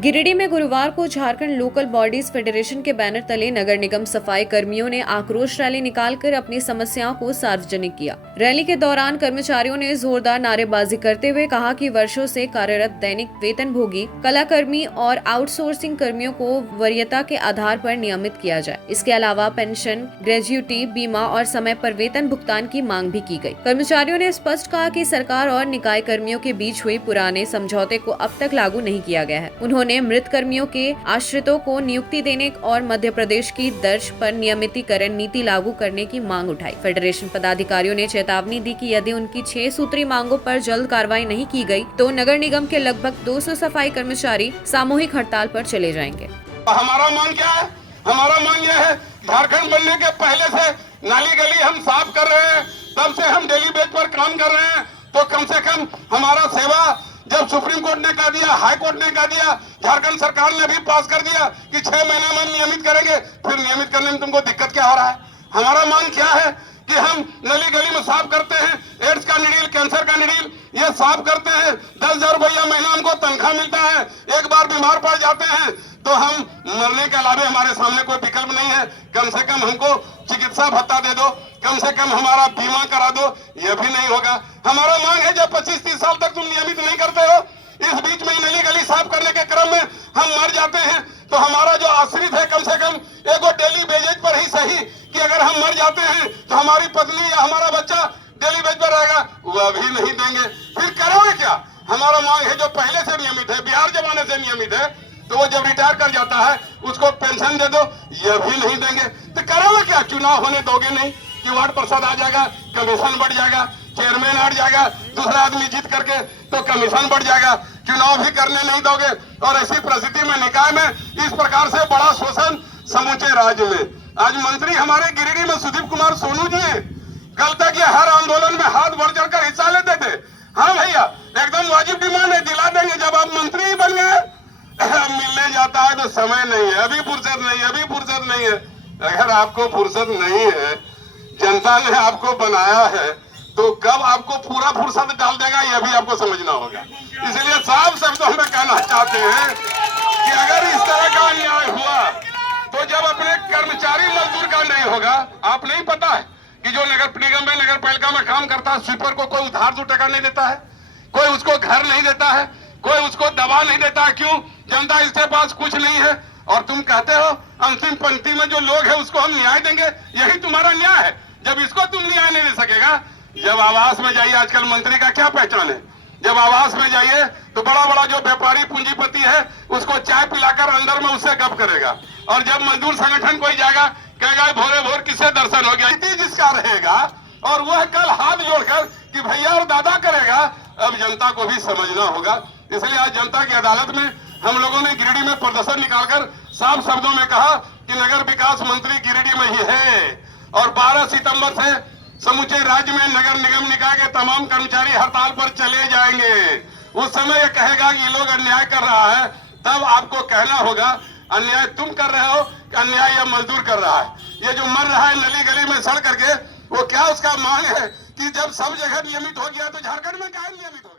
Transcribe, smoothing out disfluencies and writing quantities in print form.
गिरिडीह में गुरुवार को झारखंड लोकल बॉडीज फेडरेशन के बैनर तले नगर निगम सफाई कर्मियों ने आक्रोश रैली निकालकर अपनी समस्याओं को सार्वजनिक किया। रैली के दौरान कर्मचारियों ने जोरदार नारेबाजी करते हुए कहा कि वर्षों से कार्यरत दैनिक वेतनभोगी कलाकर्मी और आउटसोर्सिंग कर्मियों को वरीयता के आधार पर नियमित किया जाए। इसके अलावा पेंशन, ग्रेजुइटी, बीमा और समय पर वेतन भुगतान की मांग भी की गई। कर्मचारियों ने स्पष्ट कहा कि सरकार और निकाय कर्मियों के बीच हुए पुराने समझौते को अब तक लागू नहीं किया गया है। उन्होंने मृत कर्मियों के आश्रितों को नियुक्ति देने और मध्य प्रदेश की दर्ज पर नियमितीकरण नीति लागू करने की मांग उठाई। फेडरेशन पदाधिकारियों ने चेतावनी दी कि यदि उनकी 6 सूत्री मांगों पर जल्द कार्रवाई नहीं की गई तो नगर निगम के लगभग 200 सफाई कर्मचारी सामूहिक हड़ताल पर चले जाएंगे। हमारा मांग क्या है? हमारा मांग यह है, झारखंड बनने के पहले से नाली गली हम साफ कर रहे हैं, तब से हम डेली बेस पर काम कर रहे हैं, तो कम से कम हमारा सेवा जब सुप्रीम कोर्ट ने कह दिया, हाई कोर्ट ने कह दिया, झारखंड सरकार ने भी पास कर दिया कि 6 महीने में नियमित करेंगे, फिर नियमित करने में तुमको दिक्कत क्या हो रहा है? हमारा मांग क्या है कि हम नली गली में साफ करते हैं, एड्स का निडील, कैंसर का निडील ये साफ करते हैं, 10,000 रुपया महीना हमको तनख्वाह मिलता है, एक बार बीमार पड़ जाते हैं तो हम मरने के अलावा हमारे सामने कोई विकल्प नहीं है। कम से कम हमको चिकित्सा भत्ता दे दो, कम से कम हमारा बीमा करा दो, यह भी नहीं होगा। हमारा मांग है, जब 25-30 साल तक तुम नियमित नहीं करते हो, इस बीच में नली गली साफ करने के क्रम में हम मर जाते हैं, तो हमारा जो आश्रित है कम से कम एगो डेली बेजेज पर ही सही कि अगर हम मर जाते हैं तो हमारी पत्नी या हमारा बच्चा डेली बेज पर रहेगा, वह भी नहीं देंगे। फिर करोगे क्या? हमारा मांग है, जो पहले से नियमित है, बिहार जमाने से नियमित है, तो वो जब रिटायर कर जाता है उसको पेंशन दे दो, यह भी नहीं देंगे। तो करोगे क्या? चुनाव होने दोगे नहीं कि वार्ड पार्षद आ जाएगा, कमीशन बढ़ जाएगा, चेयरमैन आ जाएगा, दूसरा आदमी जीत करके तो कमीशन बढ़ जाएगा, चुनाव भी करने नहीं दोगे। और ऐसी परिस्थिति में निकाय में इस प्रकार से बड़ा शोषण समूचे राज्य में। आज मंत्री हमारे गिरिडीह में सुदीप कुमार सोनू जी हैं, कल तक ये हर आंदोलन में हाथ बढ़ चढ़कर हिस्सा लेते थे। हाँ भैया, एकदम वाजिब डिमांड है, दिला देंगे। जब आप मंत्री ही बन गए, मिलने जाता है तो समय नहीं है, अभी फुर्सत नहीं है, अभी फुर्सत नहीं है। अगर आपको फुर्सत नहीं है, जनता ने आपको बनाया है, तो कब आपको पूरा फुर्सत डाल देगा, यह भी आपको समझना होगा। इसलिए साफ शब्दों में कहना चाहते हैं कि अगर इस तरह का अन्याय हुआ तो जब अपने कर्मचारी मजदूर का नहीं होगा। आप नहीं पता है कि जो नगर निगम में, नगर पालिका में काम करता है, स्वीपर को कोई उधार 2 टका नहीं देता है, कोई उसको घर नहीं देता है, कोई उसको दवा नहीं देता है। क्यों? जनता इसके पास कुछ नहीं है। और तुम कहते हो अंतिम पंक्ति में जो लोग है उसको हम न्याय देंगे, यही तुम्हारा न्याय है। जब इसको तुम न्याय नहीं दे सकेगा, जब आवास में जाइए, आजकल मंत्री का क्या पहचान है, जब आवास में जाइए तो बड़ा बड़ा जो व्यापारी पूंजीपति है उसको चाय पिलाकर अंदर में उससे गप करेगा। और जब मजदूर संगठन कोई जाएगा, कहेगा भोरे भोर किससे दर्शन हो गया, जिसका रहेगा और वह कल हाथ जोड़कर कि भैया और दादा करेगा। अब जनता को भी समझना होगा। इसलिए आज जनता की अदालत में हम लोगों ने गिरिडीह में प्रदर्शन निकालकर साफ शब्दों में कहा कि नगर विकास मंत्री गिरिडीह में ही है और 12 सितंबर से समूचे राज्य में नगर निगम निकाय के तमाम कर्मचारी हड़ताल पर चले जाएंगे। उस समय ये कहेगा कि ये लोग अन्याय कर रहा है, तब आपको कहना होगा अन्याय तुम कर रहे हो, अन्याय यह मजदूर कर रहा है। ये जो मर रहा है नली गली में सड़ करके, वो क्या उसका मांग है कि जब सब जगह नियमित हो गया तो झारखंड में क्या नियमित हो?